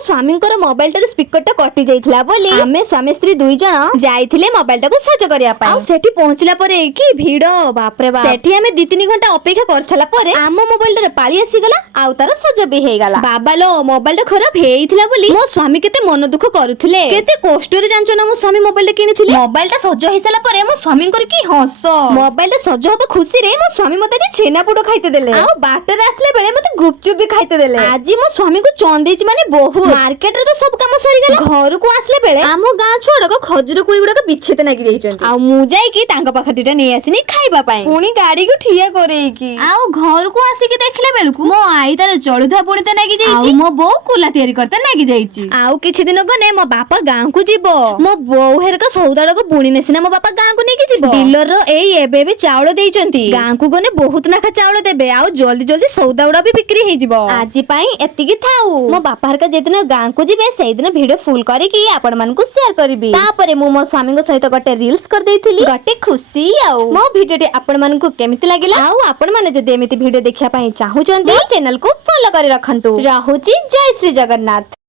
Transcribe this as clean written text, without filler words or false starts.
स्वामींकर mobile टर speaker टा कटि जाइथिला बोली आमे स्वामी स्त्री दुई जण जाइथिले मोबाइल टाको सज करिया पाई। आ सेठी पहुंचला परे की भीड़ बाप रे बाप। सेठी आमे 2-3 घंटा अपेक्षा करथला परे आम मोबाइल टर पाली आसी गला आ तार सज भी हे गला। बाबा लो मोबाइल टा खराब हेइथिला बोली मो स्वामी केते मन दुख करूथिले। केते कष्ट रे जानचो ना मो स्वामी मोबाइल किनिथिले। मोबाइल टा सज हेसला परे मो स्वामी कर की हंस। मोबाइल टा सज होबो खुशी रे मो स्वामी मते छेना पुडो खाइते देले आ बाटर आसले बेले मते गुपचुप भी खाइते देले। आज मो स्वामी को चंदेज माने बहुत मार्केट रे तो सब काम सरी गला। घर को आसले बेले आम गां छोड़ को खजूर कुड़ी गुडा बिछेते नागी जाइचंती आ मु जाई की तांका पाखा दिटा नै आसिनी खाइबा पाई पुनी गाड़ी को ठिया करेई की आ घर को आसी के देखले बेलकू मो आई तार जळुधा पुणीते नागी जाइची। मो बो कुला तयारी करते नागी जाइची। आ किछि दिन गने मो बापा गां को जीवो मो बो हेर का सौदाड़ को बुणी नेसिना मो बापा गां को नेकी जीवो। डीलर रो एई एबे बे चावल देइचंती गां को गने बहुत नाखा चावल देबे आ जल्दी जल्दी सौदा उडा भी बिक्री हे जीवो। आजि पाई एतिकी थाउ मो बापा हर का जेदिन गां को जीबे सेई दिन वीडियो फुल करी की आपण मान को शेयर करबी। तापरे मु मो स्वामी को सहित गटे रील्स कर देइथिली गटे खुशी आउ मो वीडियो आपण मान को केमिति लागिला आउ आपण माने जदि एमिति वीडियो देखिया पाई चाहू चंदी चैनल को फॉलो करी रखंतु। राहुची जय श्री जगन्नाथ।